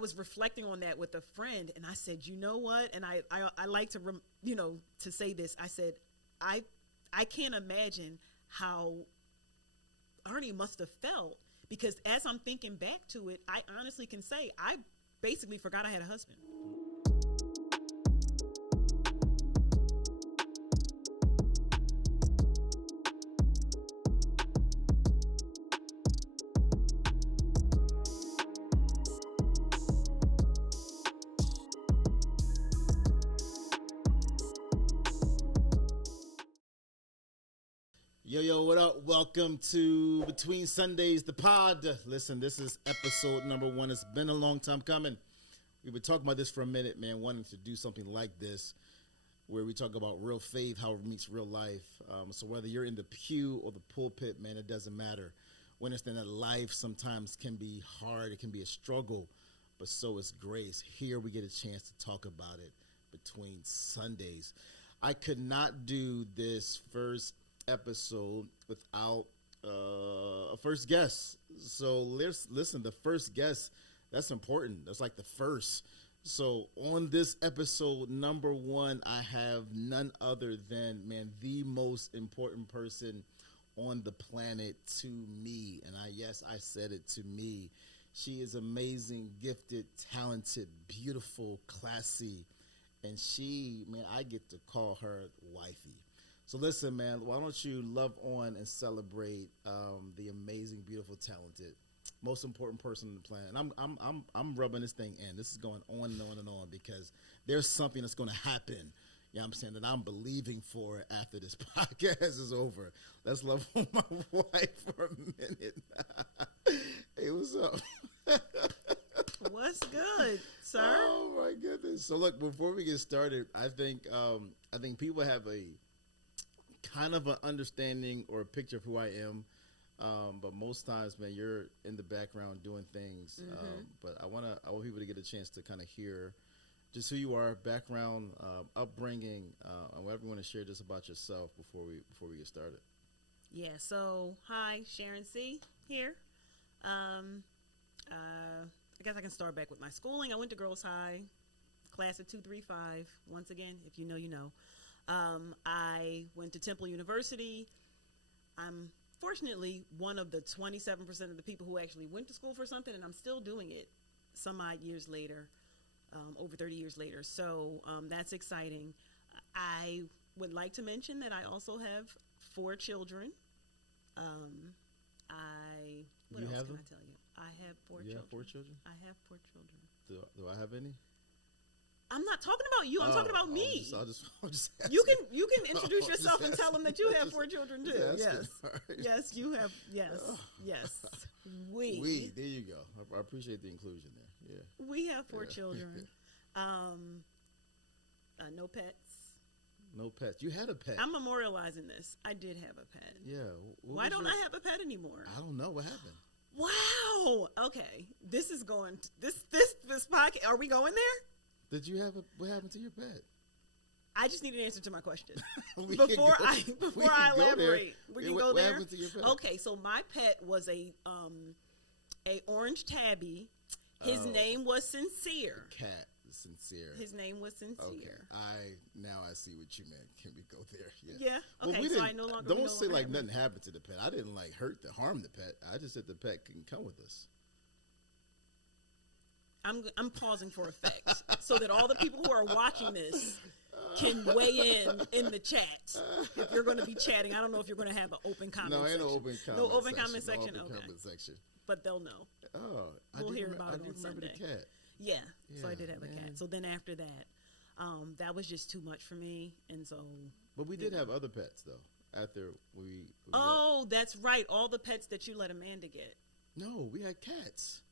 was reflecting on that with a friend, and I said, you know what? And I like to, to say this. I said, I can't imagine how Arnie must have felt, because as I'm thinking back to it, I honestly can say I basically forgot I had a husband. Yo, what up? Welcome to Between Sundays, the pod. Listen, this is episode number 1. It's been a long time coming. We've been talking about this for a minute, man, wanting to do something like this where we talk about real faith, how it meets real life. So whether you're in the pew or the pulpit, man, it doesn't matter. We understand that life sometimes can be hard. It can be a struggle, but so is grace. Here we get a chance to talk about it between Sundays. I could not do this first episode without a first guest. So listen, the first guest, that's important. That's like the first. So on this episode number 1, I have none other than, man, the most important person on the planet to me. And I said it, to me. She is amazing, gifted, talented, beautiful, classy. And she, man, I get to call her wifey. So listen, man, why don't you love on and celebrate the amazing, beautiful, talented, most important person on the planet. And I'm rubbing this thing in. This is going on and on and on because there's something that's going to happen. You know what I'm saying? That I'm believing for after this podcast is over. Let's love on my wife for a minute. Hey, what's up? What's good, sir? Oh my goodness. So look, before we get started, I think people have a kind of an understanding or a picture of who I am, but most times, man, you're in the background doing things. But I want people to get a chance to kind of hear just who you are, background, upbringing, and whatever you want to share just about yourself before we get started. Yeah. So hi, Sharon C. here. I guess I can start back with my schooling. I went to Girls High, class of 235. Once again, if you know, you know. I went to Temple University. I'm fortunately one of the 27% of the people who actually went to school for something, and I'm still doing it some odd years later, over 30 years later. So that's exciting. I would like to mention that I also have 4 children. What else can I tell you? I have 4 children. You have 4 children? I have 4 children. Do I have any? I'm not talking about you. I'm talking about me. I'll just you can introduce yourself and tell them that you have 4 children too. Yes, yes, you have. Yes, yes. We. There you go. I appreciate the inclusion there. Yeah. We have 4 children. No pets. No pets. You had a pet. I'm memorializing this. I did have a pet. Yeah. Why don't I have a pet anymore? I don't know what happened. Wow. Okay. This is going. This podcast. Are we going there? Did you have what happened to your pet? I just need an answer to my question before I elaborate. We can go there. What happened to your pet? Okay, so my pet was a orange tabby. His name was Sincere. Cat, Sincere. His name was Sincere. Okay, I see what you meant. Can we go there? Yeah. Okay. Well, so I no longer don't say like nothing happened to the pet. I didn't like harm the pet. I just said the pet couldn't come with us. I'm pausing for effect so that all the people who are watching this can weigh in the chat. If you're going to be chatting, I don't know if you're going to have an open comment section. No, ain't no open comment section. No open comment section? No open okay. comment section. But they'll know. Oh. We'll hear about it on Sunday. The cat. Yeah, so I did have a cat. So then after that, that was just too much for me. And so. But we did have other pets, though, after we that's right. All the pets that you let Amanda get. No, we had cats.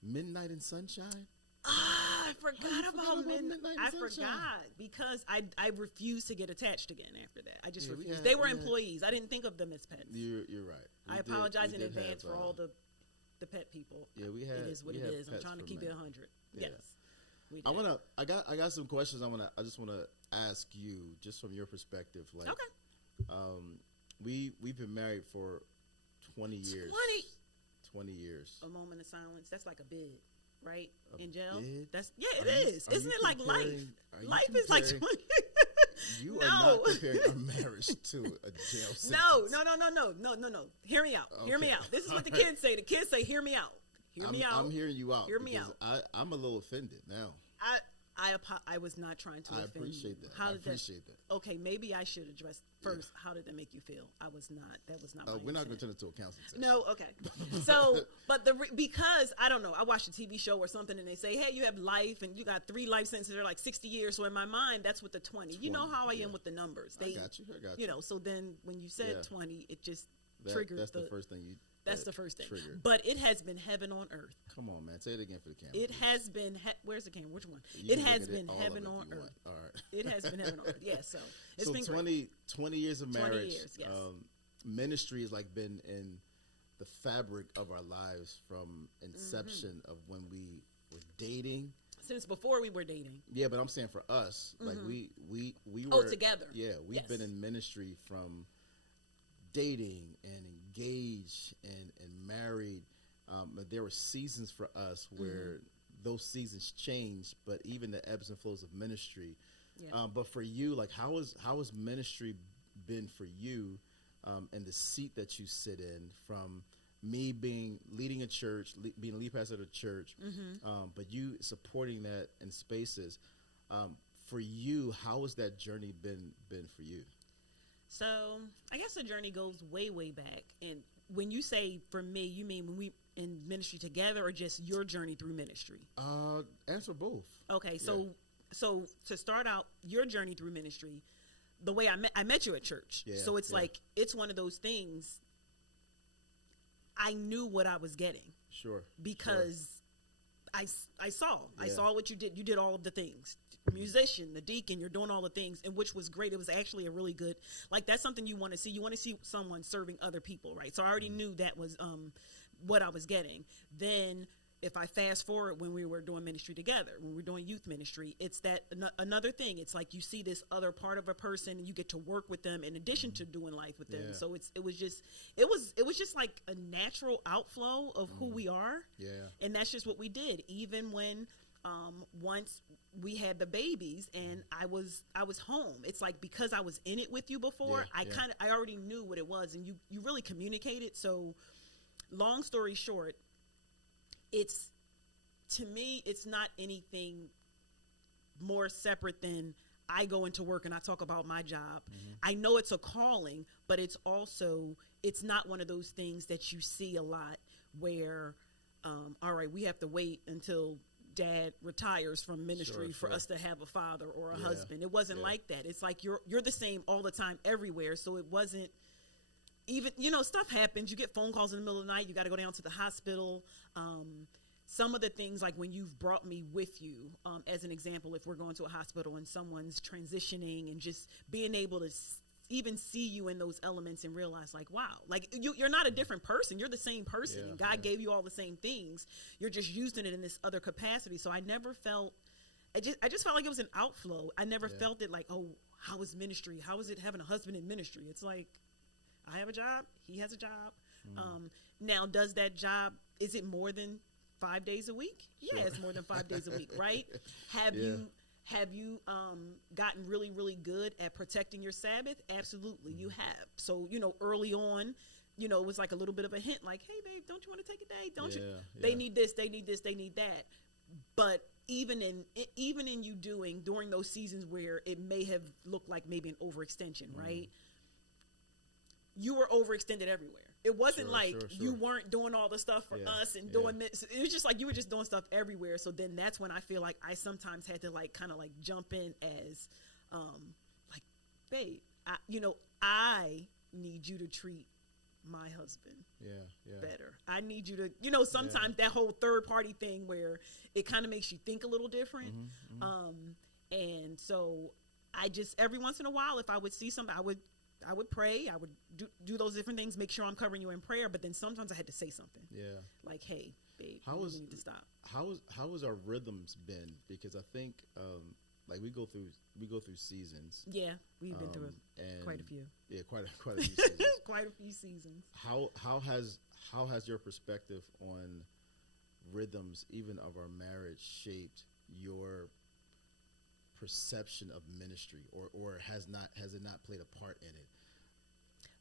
Midnight and Sunshine. I forgot about Midnight. I Sunshine. forgot because I refused to get attached again after that. I just refused. They were employees. I didn't think of them as pets. You're right. I apologize in advance for all the pet people. Yeah, we had. It is what it is. I'm trying to keep it 100. Yeah. Yes. I got some questions. I just wanna ask you just from your perspective. Like, okay. We've been married for 20 years. 20 20 years. A moment of silence. That's like a bid. right? In jail. Bid? That's it Are you- is. are Isn't you it like life? are you Life is like comparing- 20. You No. are not comparing a marriage to a jail sentence. No. Hear me out. Hear me Okay. out. This is what the All right. kids say. The kids say, "Hear me out. Hear me out." I'm hearing you out. Hear me because out. I'm a little offended now. I was not trying to I offend appreciate you. that. I appreciate that. Okay, maybe I should address first. How did that make you feel? I was not. That was not. My We're not going to intent. turn it into a counseling session. No, okay. So, but because I don't know, I watched a TV show or something, and they say, "Hey, you have life, and you got 3 life sentences. They're like 60 years." So in my mind, that's what the 20. You know how I am with the numbers. I got you. You know. So then when you said 20, it just triggered. That's the first thing you. That's the first thing. Triggered. But it has been heaven on earth. Come on, man. Say it again for the camera. It has been. Where's the camera? Which one? You It can has look at been all of heaven it if on you earth. want. All right. It has been heaven on earth. Yeah. So it's So been 20 years of 20 marriage. years, yes. Ministry has like been in the fabric of our lives from inception of when we were dating. Since before we were dating. Yeah, but I'm saying for us, like we Oh, were together. Yeah, we've Yes. been in ministry from dating and engaged and married. But there were seasons for us where those seasons changed, but even the ebbs and flows of ministry. Yeah. But for you, like how has ministry been for you, and the seat that you sit in from me leading a church, being a lead pastor of a church, but you supporting that in spaces. For you, how has that journey been for you? So I guess the journey goes way, way back. And when you say for me, you mean when we in ministry together, or just your journey through ministry? Answer both. Okay, so to start out your journey through ministry, the way I met you at church. Yeah, so it's yeah. like it's one of those things. I knew what I was getting. Sure. Because I saw Yeah. what you did. You did all of the things. Musician, the deacon, you're doing all the things, and which was great. It was actually a really good, like that's something you want to see. You want to see someone serving other people, right? So I already knew that was what I was getting. Then if I fast forward when we were doing ministry together, when we were doing youth ministry, it's that another thing. It's like you see this other part of a person, and you get to work with them in addition to doing life with them. Yeah. So it was just like a natural outflow of who we are. Yeah. And that's just what we did. Even when once we had the babies and I was home, it's like because I was in it with you before, I already knew what it was, and you really communicated. So long story short, to me, it's not anything more separate than I go into work and I talk about my job. I know it's a calling, but it's not one of those things that you see a lot where, all right, we have to wait until dad retires from ministry for us to have a father or a husband. It wasn't like that. It's like you're the same all the time everywhere. So it wasn't even, stuff happens. You get phone calls in the middle of the night. You got to go down to the hospital. Some of the things, like when you've brought me with you, as an example, if we're going to a hospital and someone's transitioning, and just being able to even see you in those elements and realize, like, wow, like you're not a different person. You're the same person. And God gave you all the same things. You're just using it in this other capacity. So I never felt, I just felt like it was an outflow. I never felt it like, oh, how is ministry? How is it having a husband in ministry? It's like, I have a job. He has a job. Now, does that job, is it more than 5 days a week? Yeah, it's more than 5 days a week, right? Have you gotten really, really good at protecting your Sabbath? Absolutely, you have. So, early on, it was like a little bit of a hint, like, hey, babe, don't you want to take a day? Don't you? They need this, they need this, they need that. But even in you during those seasons where it may have looked like maybe an overextension, right? You were overextended everywhere. It wasn't you weren't doing all the stuff for us and doing this. It was just like you were just doing stuff everywhere. So then that's when I feel like I sometimes had to kind of jump in as like, babe, I need you to treat my husband better. I need you to, sometimes that whole third party thing where it kind of makes you think a little different. And so I just, every once in a while, if I would see something, I would pray. I would do those different things, make sure I'm covering you in prayer. But then sometimes I had to say something. Yeah. Like, hey, babe, you need to stop. How has our rhythms been? Because I think we go through seasons. Yeah, we've been through quite a few. Yeah, quite a few seasons. Quite a few seasons. How has your perspective on rhythms, even of our marriage, shaped your perception of ministry, or has it not played a part in it?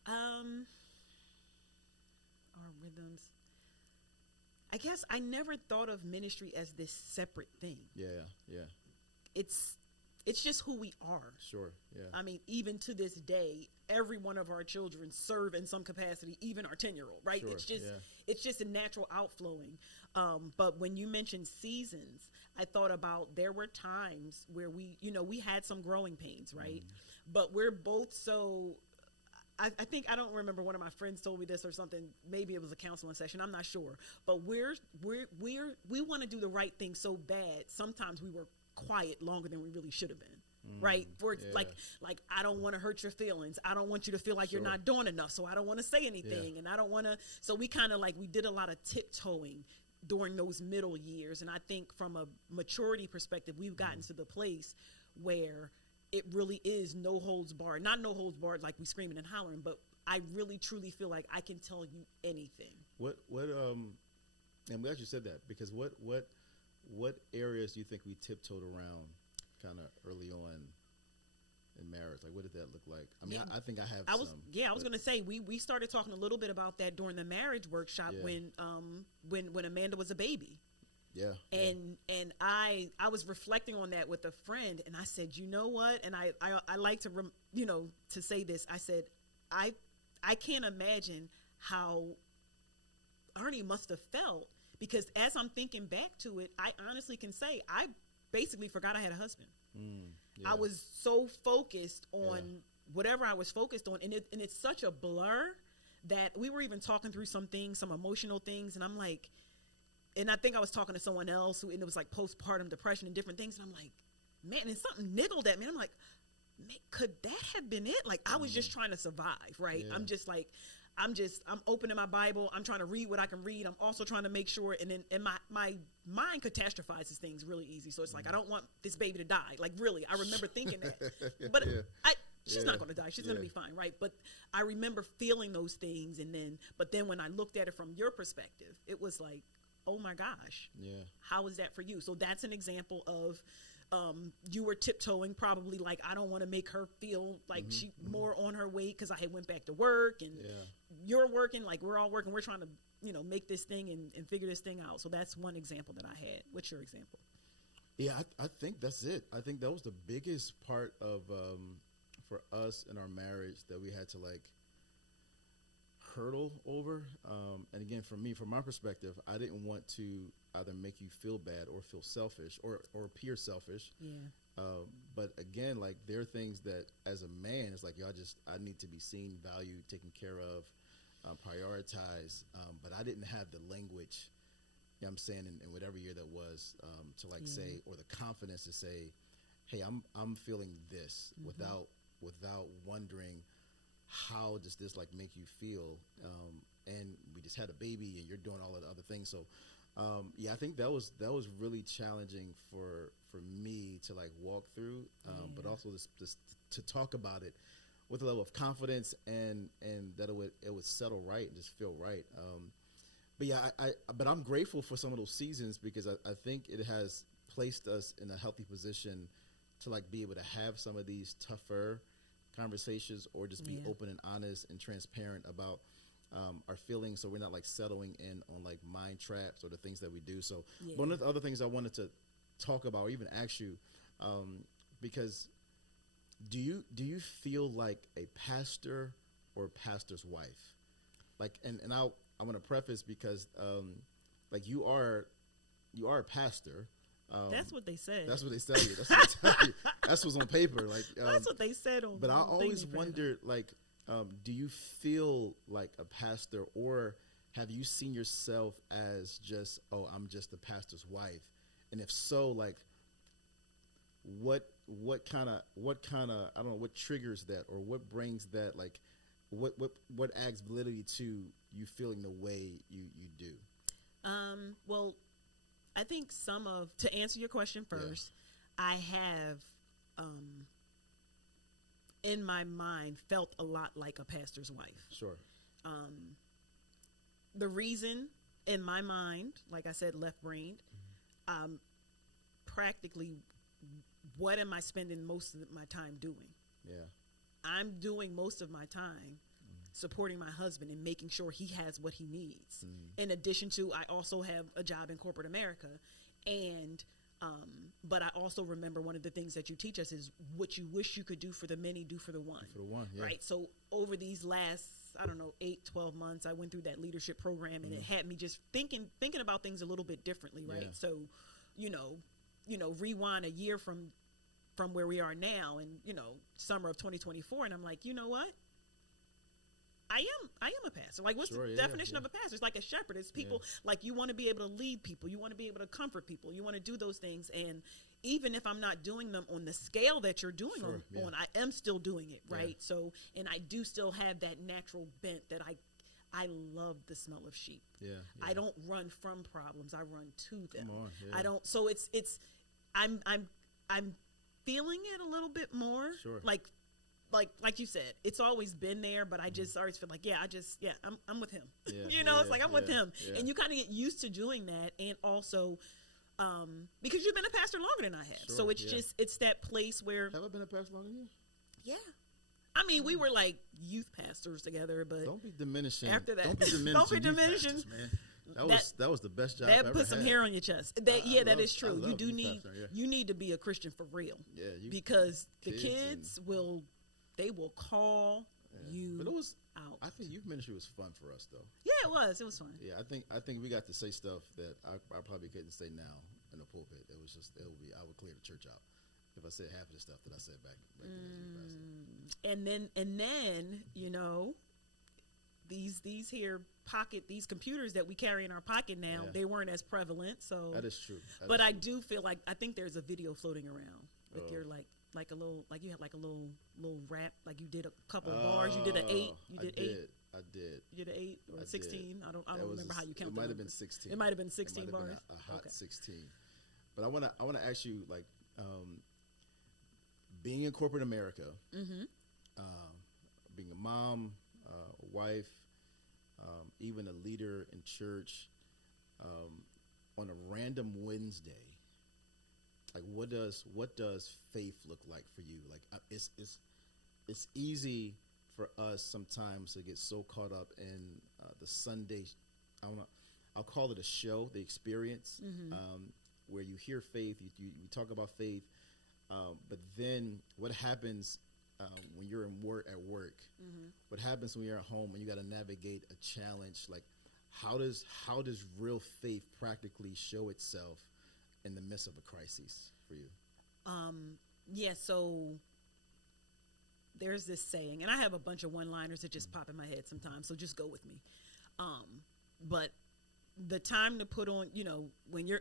Our rhythms. I guess I never thought of ministry as this separate thing. Yeah. It's just who we are. Sure. Yeah. I mean, even to this day, every one of our children serve in some capacity, even our 10-year-old, right? Sure, it's just a natural outflowing. But when you mentioned seasons, I thought about there were times where we had some growing pains, right? But we're both so. I think, I don't remember, one of my friends told me this or something. Maybe it was a counseling session. I'm not sure. But we want to do the right thing so bad. Sometimes we were quiet longer than we really should have been. Right? Like I don't want to hurt your feelings. I don't want you to feel like you're not doing enough. So I don't want to say anything. And I don't want to. So we kind of we did a lot of tiptoeing during those middle years. And I think from a maturity perspective, we've gotten to the place where it really is no holds barred. Not no holds barred like we screaming and hollering, but I really truly feel like I can tell you anything. I'm glad you said that, because what areas do you think we tiptoed around kind of early on in marriage? Like, what did that look like? I mean, I think I have some. I was going to say, we started talking a little bit about that during the marriage workshop when Amanda was a baby. Yeah. And I was reflecting on that with a friend, and I said, you know what? And I like to, to say this. I said, I can't imagine how Arnie must have felt, because as I'm thinking back to it, I honestly can say I basically forgot I had a husband. I was so focused on whatever I was focused on, and it's such a blur that we were even talking through some things, some emotional things, and I'm like, and I think I was talking to someone else and it was like postpartum depression and different things, and I'm like, man, and something niggled at me. I'm like, man, could that have been it? Like, I was just trying to survive, right? Yeah. I'm opening my Bible. I'm trying to read what I can read. I'm also trying to make sure, and my mind catastrophizes things really easy. So it's like, I don't want this baby to die. Like, really, I remember thinking that. But she's not going to die. She's going to be fine, right? But I remember feeling those things, but then when I looked at it from your perspective, it was like, oh my gosh, how is that for you? So that's an example of you were tiptoeing, probably like, I don't want to make her feel like she more on her weight because I had went back to work, and you're working, like we're all working, we're trying to make this thing and figure this thing out. So that's one example that I had. What's your example? Yeah, I think that's it. I think that was the biggest part of for us in our marriage that we had to hurdle over. And again, from my perspective, I didn't want to either make you feel bad or feel selfish or appear selfish. But again, there are things that as a man, it's like, I need to be seen, valued, taken care of, prioritized. But I didn't have the language, I'm saying, in whatever year that was, to say, or the confidence to say, hey, I'm feeling this without wondering, how does this make you feel? And we just had a baby, and you're doing all of the other things. So, I think that was really challenging for me to walk through, but also just to talk about it with a level of confidence and that it would settle right and just feel right. But I'm grateful for some of those seasons, because I think it has placed us in a healthy position to be able to have some of these tougher conversations, or just be open and honest and transparent about our feelings, so we're not settling in on mind traps or the things that we do. So one of the other things I wanted to talk about, or even ask you, because do you feel like a pastor or a pastor's wife? And I want to preface, because you are a pastor. That's what they said. That's what they tell you. That's what they tell you. That's what's on paper. That's what they said on. But I always wondered, do you feel like a pastor, or have you seen yourself as just, I'm just a pastor's wife? And if so, what kind of I don't know, what triggers that, or what brings that, what adds validity to you feeling the way you do? Well, I think to answer your question first, I have, in my mind, felt a lot like a pastor's wife. Sure. The reason, in my mind, like I said, left-brained, practically, what am I spending most of my time doing? Yeah. I'm doing most of my time supporting my husband and making sure he has what he needs. In addition to, I also have a job in corporate America, and but I also remember one of the things that you teach us is what you wish you could do for the many, do for the one. For the one, yeah. Right? So over these last, I don't know, 8-12 months, I went through that leadership program, and it had me just thinking about things a little bit differently, right? Yeah. So, rewind a year from where we are now, and summer of 2024, and I'm like, you know what? I am a pastor. Like, what's the definition of a pastor? It's like a shepherd. It's people, like, you want to be able to lead people. You want to be able to comfort people. You want to do those things. And even if I'm not doing them on the scale that you're doing on, I am still doing it, right? Yeah. So, and I do still have that natural bent that I love the smell of sheep. Yeah. I don't run from problems. I run to them. Come on, yeah. I don't. So I'm feeling it a little bit more. Sure. Like you said, it's always been there, but I just always feel like, I'm with him. Yeah, it's like I'm with him. Yeah. And you kind of get used to doing that. And also, because you've been a pastor longer than I have. Sure, so it's that place where. Have I been a pastor longer than you? Yeah. I mean, we were like youth pastors together, but. Don't be diminishing. After that. Don't be diminishing. Pastors, man. That was the best job I've ever had. That put some hair on your chest. That is true. You do need, pastor, you need to be a Christian for real. Yeah. Because the kids will. They will call you out. I think youth ministry was fun for us, though. Yeah, it was. It was fun. Yeah, I think we got to say stuff that I probably couldn't say now in the pulpit. It was just I would clear the church out if I said half of the stuff that I said back then. And then these here these computers that we carry in our pocket now, they weren't as prevalent. So that is true. I do feel like I think there's a video floating around with your like a little, like you had like a little rap, like you did a couple of bars. You did an 8. You did 8. I did. You did an 8 or 16. I don't remember how you counted. It might have been 16. It might have been 16 bars. A hot 16. But I wanna ask you, like, being in corporate America, being a mom, a wife, even a leader in church, on a random Wednesday. Like, what does faith look like for you? Like, it's easy for us sometimes to get so caught up in the Sunday. I'll call it a show, the experience, where you hear faith, you talk about faith, but then what happens when you're at work? What happens when you're at home and you got to navigate a challenge? Like, how does real faith practically show itself in the midst of a crisis for you? So there's this saying, and I have a bunch of one-liners that just pop in my head sometimes, so just go with me. But the time to put on, when you're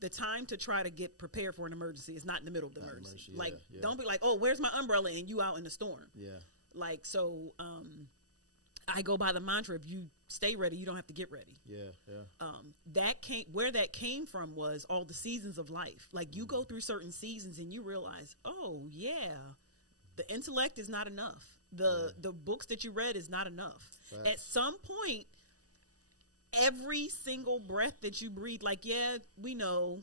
the time to try to get prepared for an emergency is not in the middle of the emergency. Don't be like, oh, where's my umbrella, and you out in the storm. Yeah. Like, so I go by the mantra, if you stay ready, you don't have to get ready. Yeah. Where that came from was all the seasons of life. Like, you go through certain seasons and you realize, oh yeah, the intellect is not enough. The books that you read is not enough. Facts. At some point, every single breath that you breathe, like, we know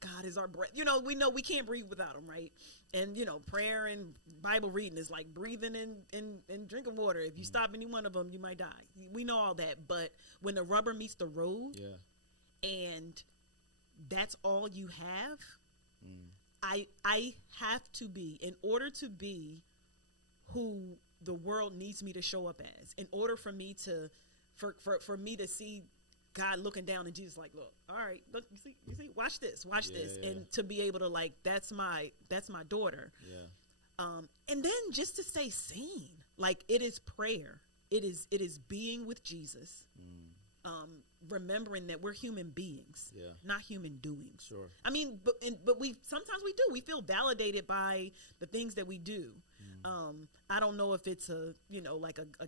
God is our breath. We know we can't breathe without him, right? And, prayer and Bible reading is like breathing and drinking water. If you stop any one of them, you might die. We know all that. But when the rubber meets the road, and that's all you have, I have to be, in order to be who the world needs me to show up as, in order for me to, for me to see God looking down and Jesus like, look, all right, look, you see, watch this, and to be able to, like, that's my daughter. Yeah. And then just to stay sane, like, it is prayer. It is being with Jesus. Remembering that we're human beings, not human doings. Sure. I mean, but sometimes we feel validated by the things that we do. I don't know if it's a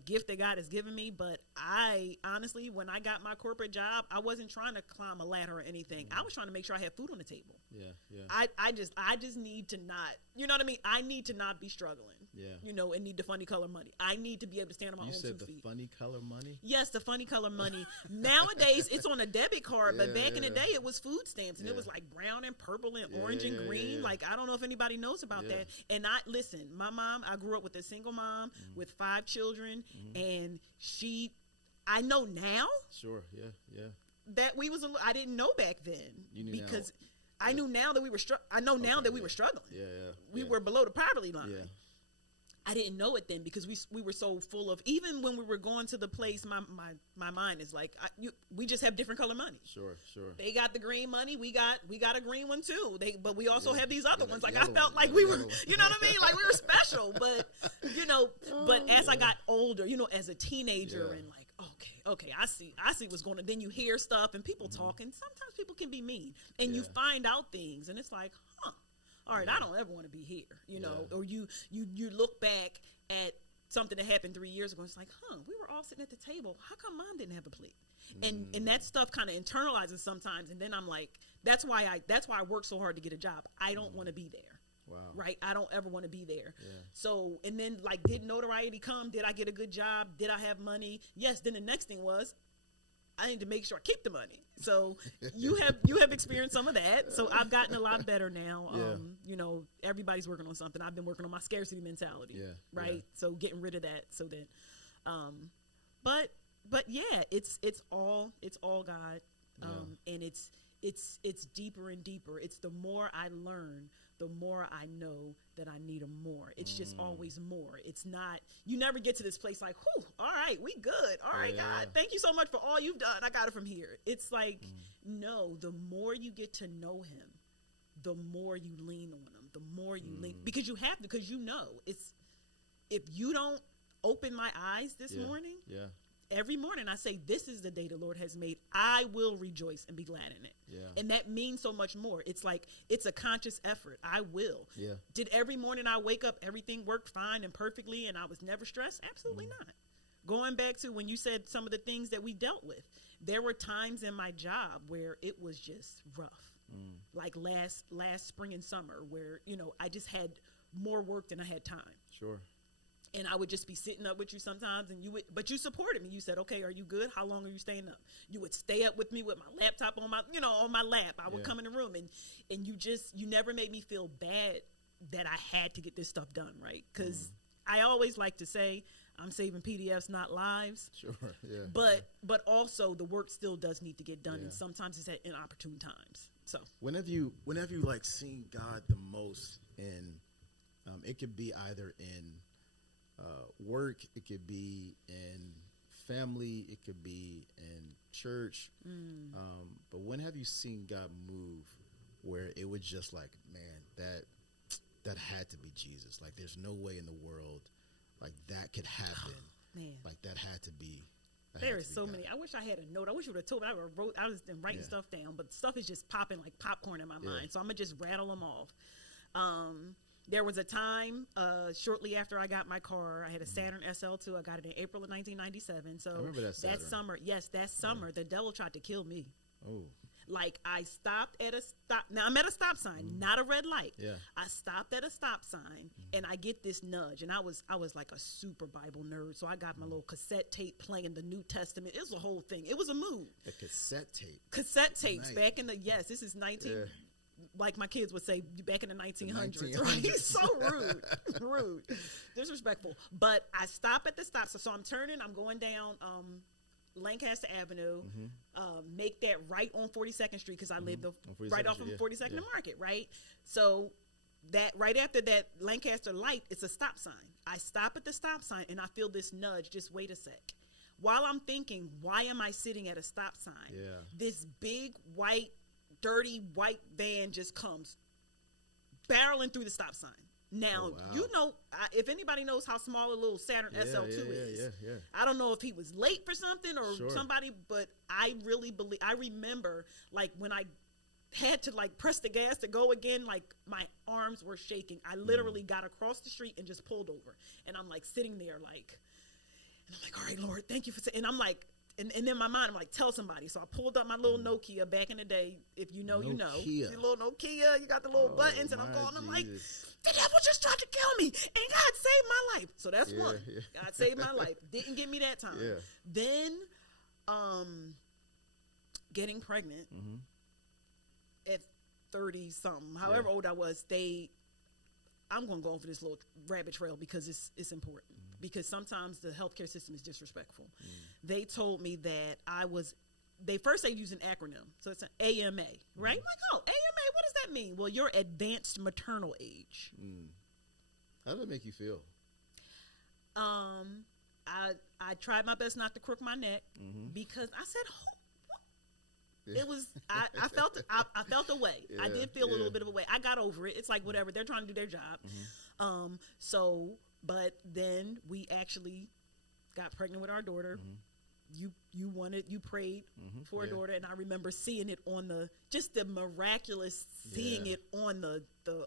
gift that God has given me, but I honestly, when I got my corporate job, I wasn't trying to climb a ladder or anything. I was trying to make sure I had food on the table. Yeah. I just need to not, you know what I mean? I need to not be struggling. you know, and need the funny color money. I need to be able to stand on my own 2 feet. You said the funny color money? Yes, the funny color money. Nowadays, it's on a debit card, but back in the day, it was food stamps, and it was like brown and purple and orange and green. Like, I don't know if anybody knows about that. And listen, my mom, I grew up with a single mom with 5 children, and I know now. Sure, yeah. That we was, I didn't know back then. You knew because now. I knew now that we were, I know now that we were struggling. We were below the poverty line. I didn't know it then because we were so full of, even when we were going to the place, my mind is like, we just have different color money. Sure. They got the green money. We got a green one too. But we also have these other ones. Like I felt like we were, you know what I mean? Like we were special, but you know, but as I got older, you know, as a teenager and like, okay, I see what's going on. Then you hear stuff and people talking. Sometimes people can be mean and you find out things and it's like, all right, I don't ever want to be here, you know, or you look back at something that happened 3 years ago. It's like, we were all sitting at the table. How come mom didn't have a plate? And that stuff kind of internalizes sometimes. And then I'm like, that's why I work so hard to get a job. I don't want to be there. Wow. Right. I don't ever want to be there. Yeah. So, and then like, did notoriety come? Did I get a good job? Did I have money? Yes. Then the next thing was, I need to make sure I keep the money. So you have experienced some of that. So I've gotten a lot better now. You know, everybody's working on something. I've been working on my scarcity mentality. Right. So getting rid of that so that, but yeah, it's all God. And it's deeper and deeper. It's the more I learn, the more I know that I need more. It's just always more. It's not, you never get to this place like, whew, all right, we good. All right, God, thank you so much for all you've done. I got it from here. It's like, no, the more you get to know him, the more you lean on him, the more you lean, because you have to, because you know, it's, if you don't open my eyes this morning, every morning I say, this is the day the Lord has made. I will rejoice and be glad in it. And that means so much more. It's like, it's a conscious effort. I will. Did every morning I wake up, everything worked fine and perfectly and I was never stressed? Absolutely not. Going back to when you said some of the things that we dealt with, there were times in my job where it was just rough. Like last spring and summer where, you know, I just had more work than I had time. Sure. And I would just be sitting up with you sometimes, and but you supported me. You said, okay, are you good? How long are you staying up? You would stay up with me with my laptop on my lap. I would come in the room, and you never made me feel bad that I had to get this stuff done, right? Because I always like to say, I'm saving PDFs, not lives. Sure, yeah. But also the work still does need to get done, and sometimes it's at inopportune times. So when have you like seen God the most in? It could be either in work, it could be in family, it could be in church. But when have you seen God move where it was just like, man, that had to be Jesus. Like there's no way in the world like that could happen. Man. Like that had to be. There is so many. I wish I had a note. I wish you would have told me. I was writing stuff down, but stuff is just popping like popcorn in my mind. So I'm gonna just rattle them off. There was a time shortly after I got my car, I had a Saturn SL2. I got it in April of 1997. So I remember that summer, the devil tried to kill me. Oh. Like I stopped at a stop. Now I'm at a stop sign, not a red light. I stopped at a stop sign and I get this nudge, and I was like a super Bible nerd. So I got my little cassette tape playing the New Testament. It was a whole thing. It was a mood. A cassette tape. Cassette tapes back in the this is 19. Like my kids would say, back in the 1900s, right? So rude, disrespectful. But I stop at the stop. So I'm turning, I'm going down Lancaster Avenue, make that right on 42nd Street because I live right off of 42nd and Market, right? So that right after that Lancaster light, it's a stop sign. I stop at the stop sign and I feel this nudge, just wait a sec. While I'm thinking, why am I sitting at a stop sign? This big dirty white van just comes barreling through the stop sign. Now, you know, if anybody knows how small a little Saturn SL2 is, I don't know if he was late for something or somebody, but I remember like when I had to like press the gas to go again, like my arms were shaking. I literally got across the street and just pulled over. And I'm like sitting there like, and I'm like, all right, Lord, thank you for saying, and I'm like, and in my mind, I'm like, tell somebody. So I pulled up my little Nokia back in the day. If you know, you know. Nokia. Your little Nokia, you got the little buttons, and I'm calling. I'm like, the devil just tried to kill me, and God saved my life. So that's one. Yeah. God saved my life. Didn't get me that time. Yeah. Then, getting pregnant at 30 something, however old I was, I'm going to go over this little rabbit trail because it's important. Because sometimes the healthcare system is disrespectful. They told me that they used an acronym. So it's an AMA, right? I'm like, oh, AMA, what does that mean? Well, you're advanced maternal age. How did it make you feel? I tried my best not to crook my neck because I said, it was, I felt a way. Yeah, I did feel a little bit of a way. I got over it. It's like, whatever. They're trying to do their job. But then we actually got pregnant with our daughter. You prayed for a daughter, and I remember seeing it on the miraculous seeing it on the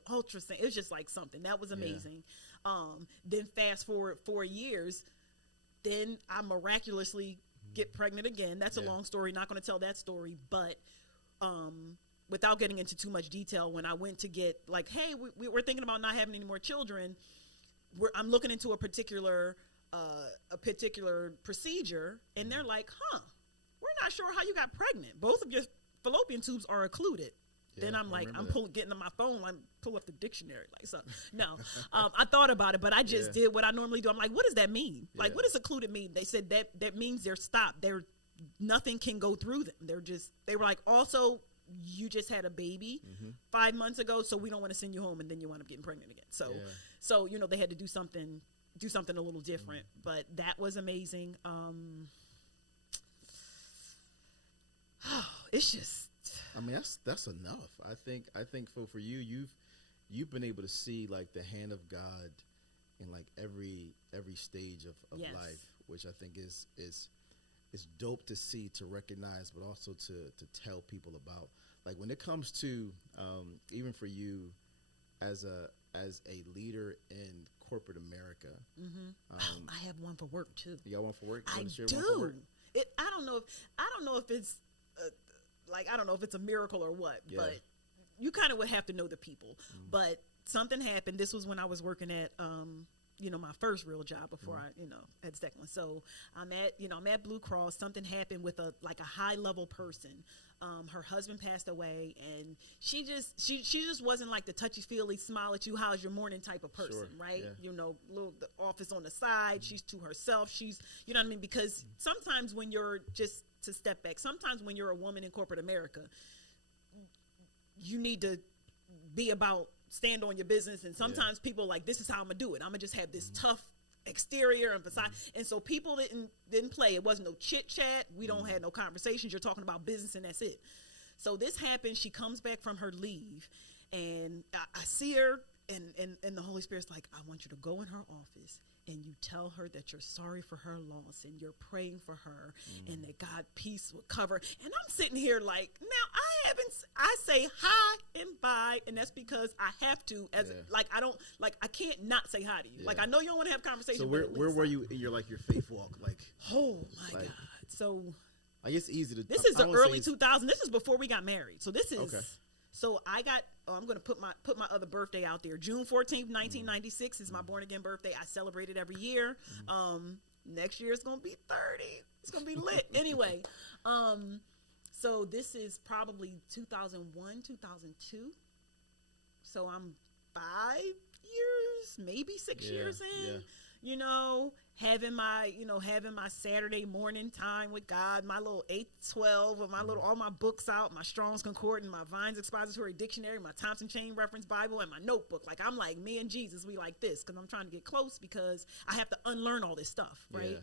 ultrasound. It was just like something that was amazing. Then fast forward 4 years, then I miraculously get pregnant again. That's a long story. Not going to tell that story, but without getting into too much detail, when I went to get like, hey, we're thinking about not having any more children. I'm looking into a particular procedure, and they're like, we're not sure how you got pregnant. Both of your fallopian tubes are occluded. Then I'm like, getting on my phone, I'm pull up the dictionary. Like, so no, I thought about it, but I just did what I normally do. I'm like, what does that mean? Like, what does occluded mean? They said that means they're stopped. Nothing can go through them. They were like, also, you just had a baby 5 months ago, so we don't want to send you home, and then you wind up getting pregnant again. So they had to do something a little different, but that was amazing. It's just, I mean, that's enough. I think for you, you've been able to see like the hand of God in like every stage of life, which I think is dope to see, to recognize, but also to tell people about. Like when it comes to even for you as a leader in corporate America. I have one for work too. You got one for work? I do. I don't know if it's I don't know if it's a miracle or what, but you kind of would have to know the people. But something happened. This was when I was working at my first real job before I at Steckland. So I'm at Blue Cross. Something happened with a high level person. Her husband passed away, and she just wasn't like the touchy feely smile at you, how's your morning type of person, right? Yeah. The office on the side. She's to herself. She's, you know what I mean? Because sometimes when you're, just to step back, sometimes when you're a woman in corporate America, you need to be about stand on your business, and sometimes people like, this is how I'm gonna do it. I'm gonna just have this tough exterior and facade, and so people didn't play. It wasn't no chit chat. We don't have no conversations. You're talking about business, and that's it. So this happens. She comes back from her leave, and I see her, and the Holy Spirit's like, I want you to go in her office and you tell her that you're sorry for her loss and you're praying for her and that God peace will cover. And I'm sitting here like, now I say hi and bye, and that's because I have to, I can't not say hi to you. Like, I know you don't want to have conversation. So where were you in your faith walk? Like, oh my God. So I guess easy to, this is the early 2000s. This is before we got married. So this is, okay. So I'm going to put my other birthday out there. June 14th, 1996 is my born again birthday. I celebrate it every year. Next year it's going to be 30. It's going to be lit. Anyway, so this is probably 2001, 2002. So I'm 5 years, maybe 6 years in. Having my Saturday morning time with God, my little 8-12 with my all my books out, my Strong's Concordance, my Vine's Expository Dictionary, my Thompson Chain Reference Bible, and my notebook. Like, I'm like, me and Jesus, we like this, because I'm trying to get close, because I have to unlearn all this stuff, right?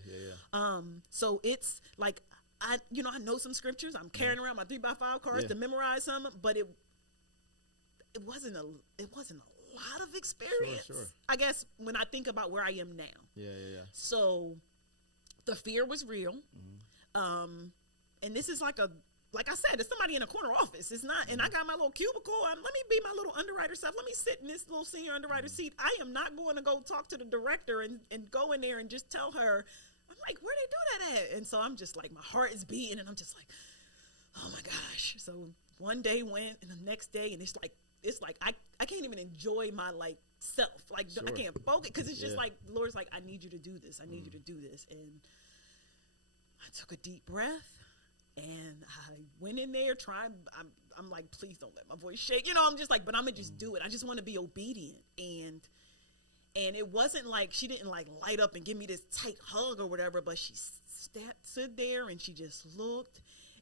So it's like, I know some scriptures. I'm carrying around my 3x5 cards to memorize some, but it wasn't a lot of experience. Sure. I guess when I think about where I am now. So the fear was real. And this is like I said, it's somebody in a corner office. It's not, and I got my little cubicle. Let me be my little underwriter stuff. Let me sit in this little senior underwriter seat. I am not going to go talk to the director and go in there and just tell her, I'm like, where they do that at? And so I'm just like, my heart is beating, and I'm just like, oh my gosh. So one day went, and the next day, and it's like I can't even enjoy my like self. Like I can't focus because it's just like the Lord's like, I need you to do this. I need you to do this. And I took a deep breath, and I went in there trying. I'm like, please don't let my voice shake. I'm just like, but I'm gonna just do it. I just want to be obedient. And it wasn't like she didn't like light up and give me this tight hug or whatever, but she stood there and she just looked,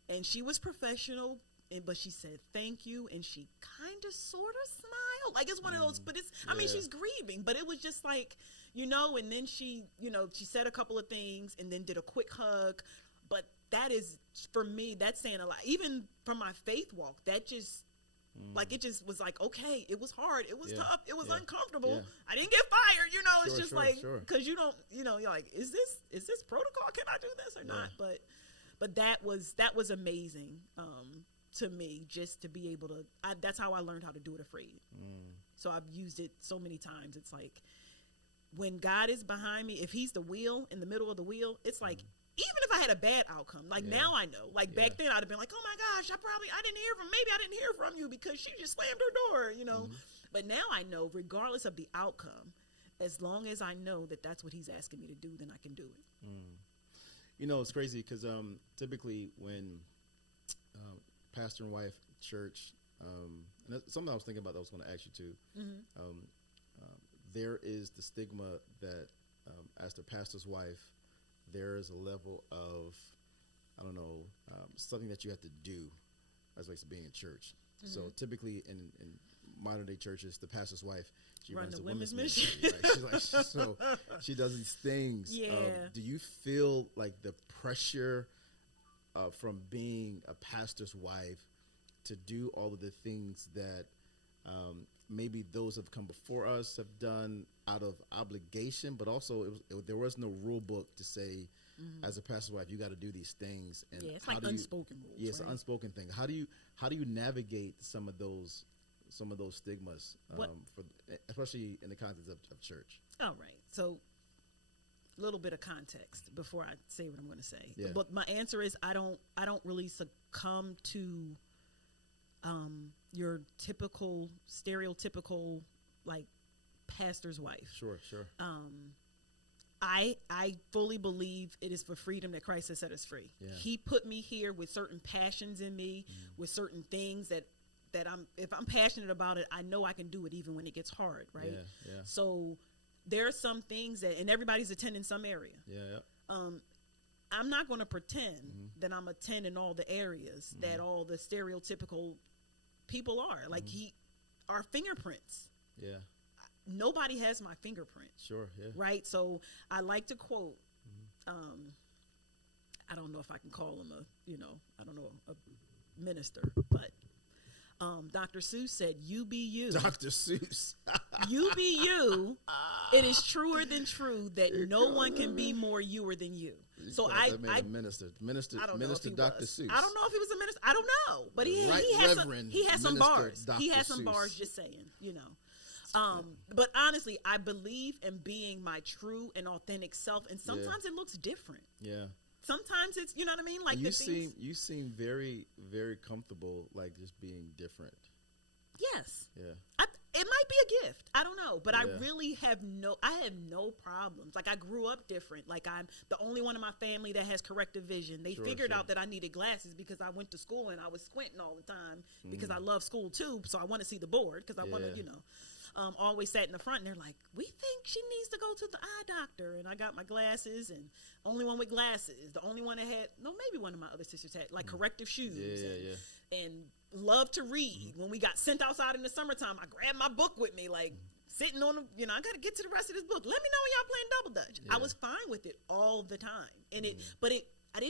and she was professional. But she said thank you, and she kind of sort of smiled. Like it's one of those, but it's I mean, she's grieving, but it was just like, and then she said a couple of things and then did a quick hug. But that is, for me, that's saying a lot. Even from my faith walk, that just like, it just was like, okay, it was hard, it was tough, it was uncomfortable. I didn't get fired, it's just like, because you don't, you're like, is this protocol? Can I do this or not? But that was amazing. To me, just to be able to, that's how I learned how to do it afraid. So I've used it so many times. It's like, when God is behind me, if he's the wheel, in the middle of the wheel, it's like, even if I had a bad outcome, like now I know, like back then I'd have been like, oh my gosh, I didn't hear from you because she just slammed her door, But now I know, regardless of the outcome, as long as I know that that's what he's asking me to do, then I can do it. It's crazy because typically when pastor and wife, church, and that's something I was thinking about that I was going to ask you too. There is the stigma that as the pastor's wife, there is a level of, something that you have to do as like being in church. So typically in modern day churches, the pastor's wife, she runs the women's ministry. Right? So she does these things. Do you feel like the pressure from being a pastor's wife to do all of the things that maybe those have come before us have done out of obligation, but also there was no rule book to say, as a pastor's wife, you got to do these things. And it's like unspoken rules. Yeah, it's an unspoken thing. How do you navigate some of those stigmas, especially in the context of church? All right, so a little bit of context before I say what I'm going to say. Yeah. But my answer is I don't really succumb to your typical stereotypical like pastor's wife. Sure. I fully believe it is for freedom that Christ has set us free. Yeah. He put me here with certain passions in me, with certain things that if I'm passionate about it, I know I can do it even when it gets hard, right? Yeah. So there are some things and everybody's a 10 in some area. Yeah. I'm not going to pretend that I'm a 10 in all the areas that all the stereotypical people are. Like our fingerprints. Yeah. Nobody has my fingerprint. Sure, yeah. Right? So I like to quote, I don't know if I can call him a minister, but Dr. Seuss said, you be you. Dr. Seuss. You be you. It is truer than true that no one can be more youer than you. So I minister Dr. Seuss. I don't know if he was a minister. I don't know, but he has some bars. He has some bars. Just saying, But honestly, I believe in being my true and authentic self, and sometimes it looks different. Yeah. Sometimes it's, you know what I mean? Like you seem very, very comfortable, like just being different. Yes. Yeah. It might be a gift. I don't know, but I really have no problems. Like I grew up different. Like I'm the only one in my family that has corrective vision. They figured out that I needed glasses because I went to school and I was squinting all the time because I love school too. So I want to see the board because I want to, always sat in the front and they're like, we think she needs to go to the eye doctor. And I got my glasses and only one with glasses. The only one that had, maybe one of my other sisters had like corrective shoes. And love to read. When we got sent outside in the summertime, I grabbed my book with me, like sitting on the, I got to get to the rest of this book. Let me know when y'all playing double dutch. I was fine with it all the time. And I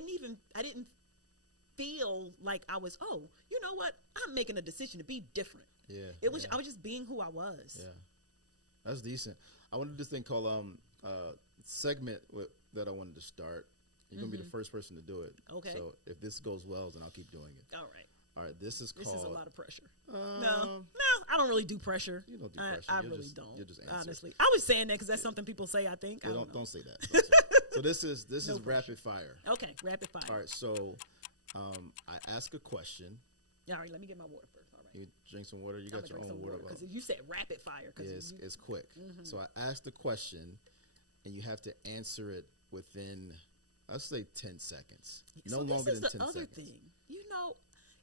didn't feel like I was, you know what? I'm making a decision to be different. I was just being who I was. Yeah. That's decent. I wanted this thing called segment that I wanted to start. You're going to be the first person to do it. Okay. So if this goes well, then I'll keep doing it. All right, this is called... This is a lot of pressure. No, I don't really do pressure. You don't do pressure. I really don't. You're just answer. Honestly. I was saying that because that's something people say, I think. Yeah, don't say that. So this is No pressure. rapid fire. Okay, rapid fire. All right. So I ask a question. All right, let me get my water first. All right. You drink some water. You got your own water. Because you said rapid fire. Yeah, it's quick. So I ask the question, and you have to answer it within, I'll say 10 seconds. No longer than 10 seconds. This is the other thing. You know,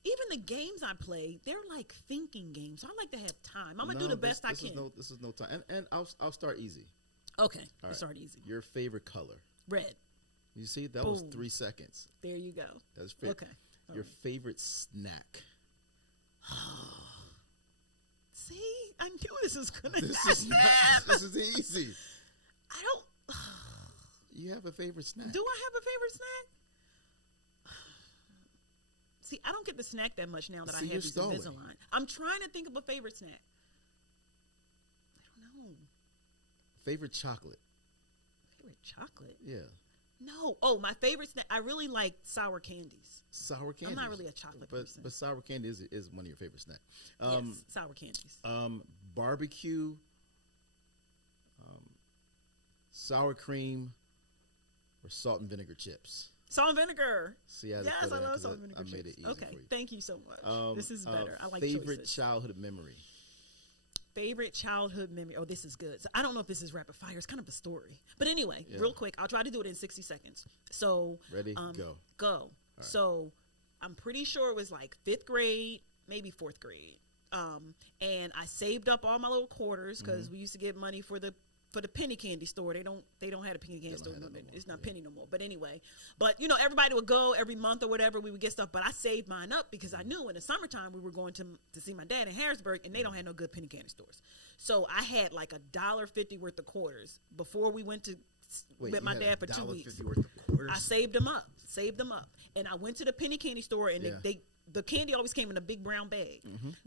even the games I play, they're like thinking games. So I like to have time. I'm going to do the best I can. This is no time. And I'll start easy. Okay, right. Start easy. Your favorite color? Red. You see, that was 3 seconds. There you go. That's fair. Okay. Your favorite snack? See, I knew this was going to happen. This is easy. I don't. You have a favorite snack? Do I have a favorite snack? See, I don't get to snack that much now that I have these Invisalign. I'm trying to think of a favorite snack. I don't know. Favorite chocolate? Favorite chocolate? Yeah. No. Oh, my favorite snack. I really like sour candies. Sour candies? I'm not really a chocolate person. But sour candy is one of your favorite snacks. Yes, sour candies. Barbecue, sour cream, or salt and vinegar chips? Salt and vinegar. See, I love salt and vinegar chips. I made it easy for you. Thank you so much. This is better. I like favorite choices. childhood memory? Favorite childhood memory. Oh, this is good. So I don't know if this is rapid fire. It's kind of a story. But anyway, real quick, I'll try to do it in 60 seconds. So ready? Go. Go. Right. So I'm pretty sure it was like 5th grade, maybe 4th grade. And I saved up all my little quarters because we used to get money for the penny candy store. They don't have a penny candy store no more. It's not penny no more. But anyway, everybody would go every month or whatever. We would get stuff, but I saved mine up because I knew in the summertime we were going to see my dad in Harrisburg, and they don't have no good penny candy stores. So I had like $1.50 worth of quarters before we went to with my dad for 2 weeks. $1.50 worth of quarters? I saved them up, and I went to the penny candy store, and the candy always came in a big brown bag.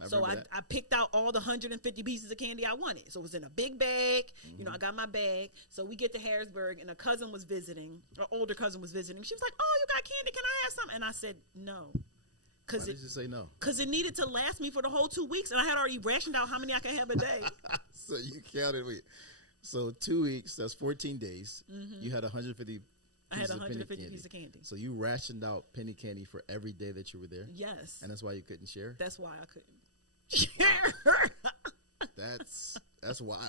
So I picked out all the 150 pieces of candy I wanted. So it was in a big bag. You know, I got my bag. So we get to Harrisburg, and a cousin was visiting, an older cousin was visiting. She was like, "Oh, you got candy? Can I have some?" And I said, "No." Why did you say no? Because it needed to last me for the whole 2 weeks, and I had already rationed out how many I could have a day. So you counted. So 2 weeks, that's 14 days. You had 150 I had 150 pieces of candy. So you rationed out penny candy for every day that you were there? Yes. And that's why you couldn't share? That's why I couldn't share. That's wild.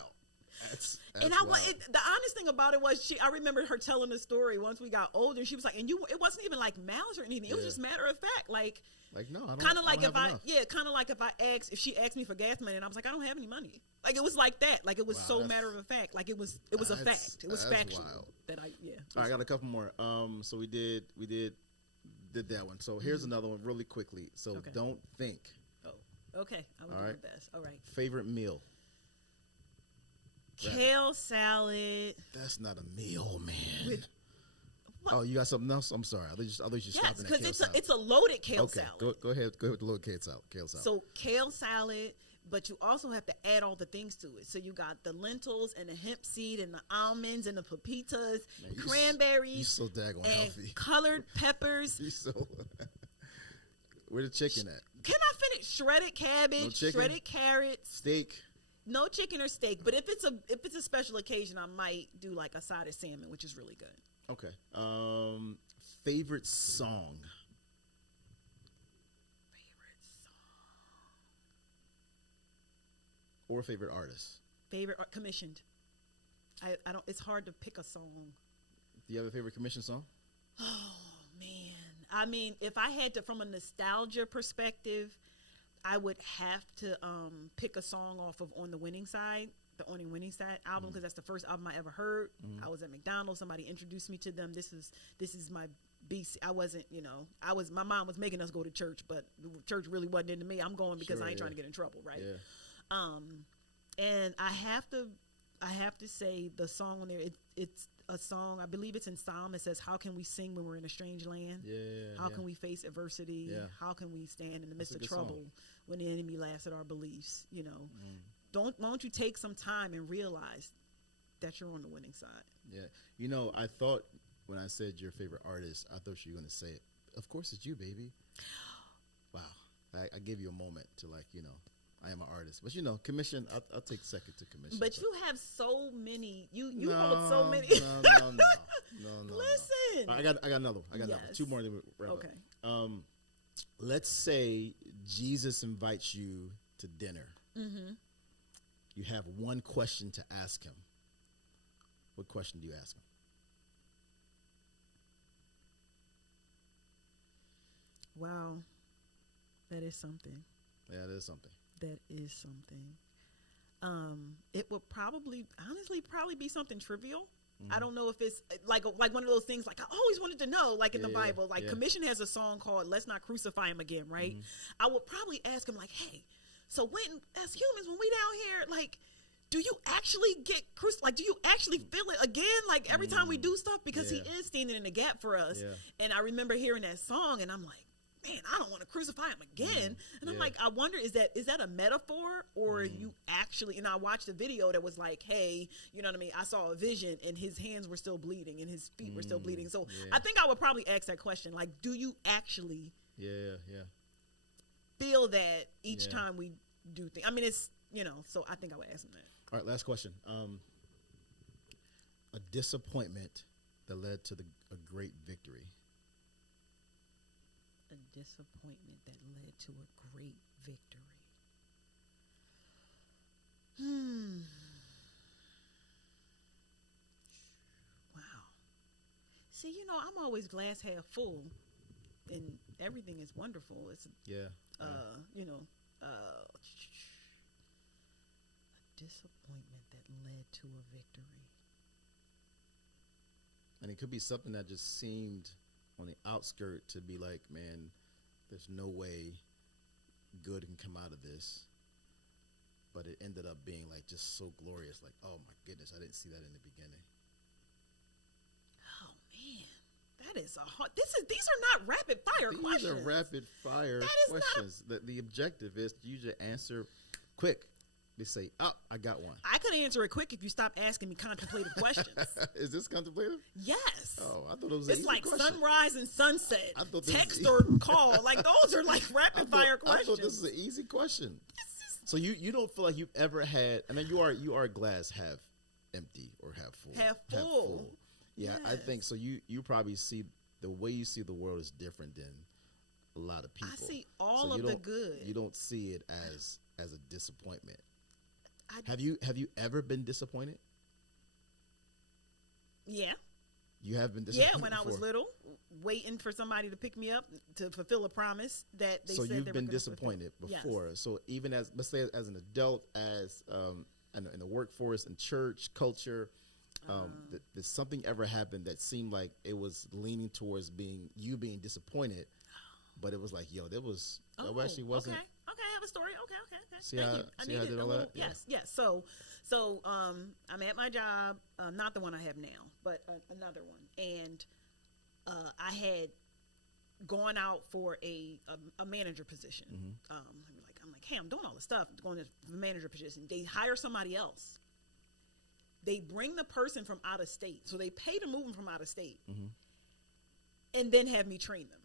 That's and wild. The honest thing about it was, I remember her telling the story once we got older. She was like, it wasn't even like malice or anything. It was just matter of fact. Like no, I don't. Kind of like if she asked me for gas money, and I was like, I don't have any money. Like it was like that. Like it was matter of fact. Like it was a fact. It was factual. Wild. That All right, I got a couple more. So we did that one. So here's another one really quickly. So don't think. Oh, okay. I will do my best. All right. Favorite meal? Kale salad. That's not a meal, man. Oh, you got something else? I'm sorry. I thought you stopping at kale salad. It's a loaded kale salad. Go ahead with the loaded kale salad. So kale salad, but you also have to add all the things to it. So you got the lentils and the hemp seed and the almonds and the pepitas, cranberries. You so daggone healthy. Colored peppers. You so. Where the chicken at? Can I finish? Shredded cabbage, shredded carrots, steak. No chicken or steak, but if it's a special occasion, I might do like a side of salmon, which is really good. Okay. Favorite song. Or favorite artist. Commissioned. I don't. It's hard to pick a song. Do you have a favorite commissioned song? Oh man. I mean, if I had to, from a nostalgia perspective, I would have to pick a song off of On the Winning Side, the On the Winning Side album, because that's the first album I ever heard. I was at McDonald's. Somebody introduced me to them. This is my BC. I wasn't, my mom was making us go to church, but church really wasn't into me. I'm going because I ain't trying to get in trouble, right? Yeah. And I have to say the song on there. It's a song. I believe it's in Psalm. It says, "How can we sing when we're in a strange land? How can we face adversity? How can we stand in the midst of trouble when the enemy laughs at our beliefs? Won't you take some time and realize that you're on the winning side?" Yeah. I thought when I said your favorite artist, I thought you were going to say it. Of course, it's you, baby. Wow. I gave you a moment to I am an artist. But, you know, commission, I'll take second to commission. But so. you have so many. You hold so many. No. Listen. I got another one. I got another one. Two more. Then we wrap Okay. up. Let's say Jesus invites you to dinner. Mm-hmm. You have one question to ask him. What question do you ask him? Wow. That is something. Yeah, that is something. That is something. It would probably be something trivial. Mm-hmm. I don't know if it's like one of those things like I always wanted to know, like in the Bible. Like Commission has a song called "Let's Not Crucify Him Again," right? Mm-hmm. I would probably ask him like, "Hey, so when as humans, when we down here, like, do you actually get crucified? Like, do you actually feel it again? Like every time we do stuff, because he is standing in the gap for us." Yeah. And I remember hearing that song, and I'm like, man, I don't want to crucify him again. And I'm like, I wonder, is that a metaphor, or you actually, and I watched a video that was like, hey, you know what I mean? I saw a vision and his hands were still bleeding and his feet were still bleeding. So I think I would probably ask that question. Like, do you actually feel that each time we do things? I mean, it's, you know, so I think I would ask him that. All right, last question. A disappointment that led to a great victory. A disappointment that led to a great victory. Wow. See, you know, I'm always glass half full, and everything is wonderful. It's you know, a disappointment that led to a victory. And it could be something that just seemed on the outskirt to be like, man, there's no way good can come out of this. But it ended up being like just so glorious. Like, oh my goodness, I didn't see that in the beginning. Oh man, that is a hard. These are not rapid fire questions. These are rapid fire questions. The objective is you just answer quick. They say, oh, I got one. I could answer it quick if you stop asking me contemplative questions. Is this contemplative? Yes. Oh, I thought it was It's like question. Sunrise and sunset. Text or call. Like, those are like rapid fire questions. I thought this was an easy question. So you don't feel like you've ever had, and then you are glass half empty or half full. Half full. Yeah, yes. I think so. You probably see the way you see the world is different than a lot of people. I see all of the good. You don't see it as a disappointment. Have you ever been disappointed? Yeah. You have been disappointed. Yeah, when I was little, waiting for somebody to pick me up to fulfill a promise that they said they were going to fulfill. So you've been disappointed before. Yes. So even as, let's say, as an adult, as in the workforce, in church, culture, did something ever happen that seemed like it was leaning towards being disappointed, but it was like, yo, that actually wasn't. Okay, I have a story. Okay. See how I did all that? Yes. So I'm at my job, not the one I have now, but another one, and I had gone out for a manager position. Mm-hmm. I'm like, hey, I'm doing all this stuff, going to the manager position. They hire somebody else. They bring the person from out of state, so they pay to move them from out of state, and then have me train them.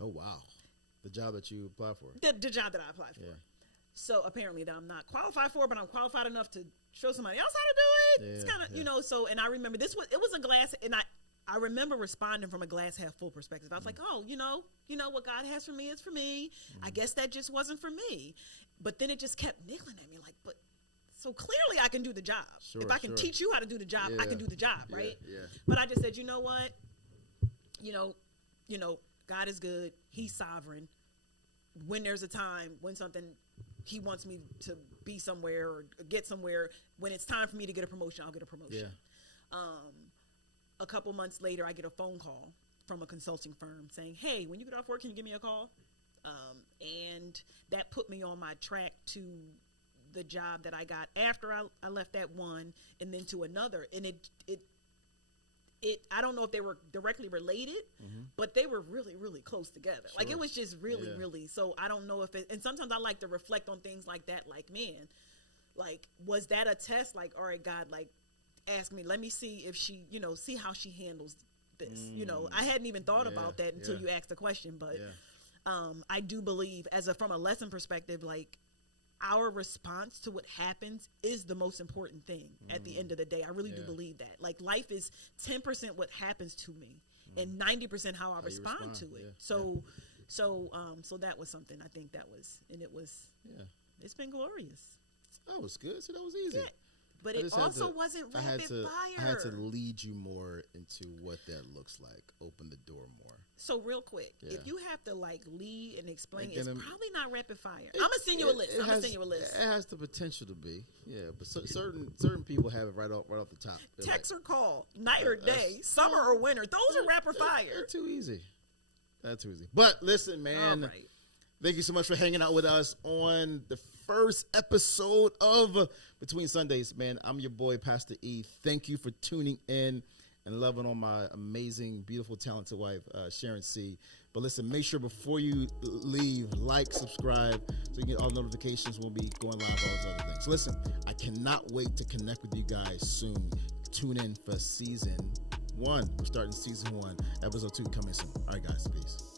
Oh wow. The job that you applied for. The job that I applied for. Yeah. So apparently that I'm not qualified for, but I'm qualified enough to show somebody else how to do it. Yeah, it's kind of, you know, so, and I remember it was a glass, and I remember responding from a glass half full perspective. I was like, oh, you know what God has for me is for me. I guess that just wasn't for me. But then it just kept niggling at me like, but so clearly I can do the job. Sure, if I can teach you how to do the job, I can do the job, right? Yeah. But I just said, you know what? You know, God is good. He's sovereign. When there's a time when something he wants me to be somewhere or get somewhere, when it's time for me to get a promotion, I'll get a promotion. Yeah. A couple months later, I get a phone call from a consulting firm saying, hey, when you get off work, can you give me a call? And that put me on my track to the job that I got after I left that one, and then to another. And I don't know if they were directly related, but they were really, really close together. Sure. Like, it was just really, really, so I don't know if and sometimes I like to reflect on things like that, like, man, like, was that a test? Like, all right, God, like, ask me, let me see if she, see how she handles this. I hadn't even thought about that until you asked the question, but I do believe from a lesson perspective, like, our response to what happens is the most important thing at the end of the day. I really do believe that. Like, life is 10% what happens to me and 90% how I respond to it. So that was something I think that was, and it was, it's been glorious. That was good. So that was easy. Yeah. But it also wasn't rapid fire. I had to lead you more into what that looks like. Open the door more. So real quick, if you have to like lead and explain, it's probably not rapid fire. I'm gonna send you a list. It has the potential to be, but certain people have it right off the top. Text or call, night or day, summer or winter. Those are rapid fire. They're too easy. That's too easy. But listen, man. Right. Thank you so much for hanging out with us on the first episode of Between Sundays, man. I'm your boy, Pastor E. Thank you for tuning in and loving on my amazing, beautiful, talented wife, Sharon C. But listen, make sure before you leave, like, subscribe, so you get all notifications when we go live, all those other things. So listen, I cannot wait to connect with you guys soon. Tune in for season 1. We're starting season 1, episode 2 coming soon. All right, guys, peace.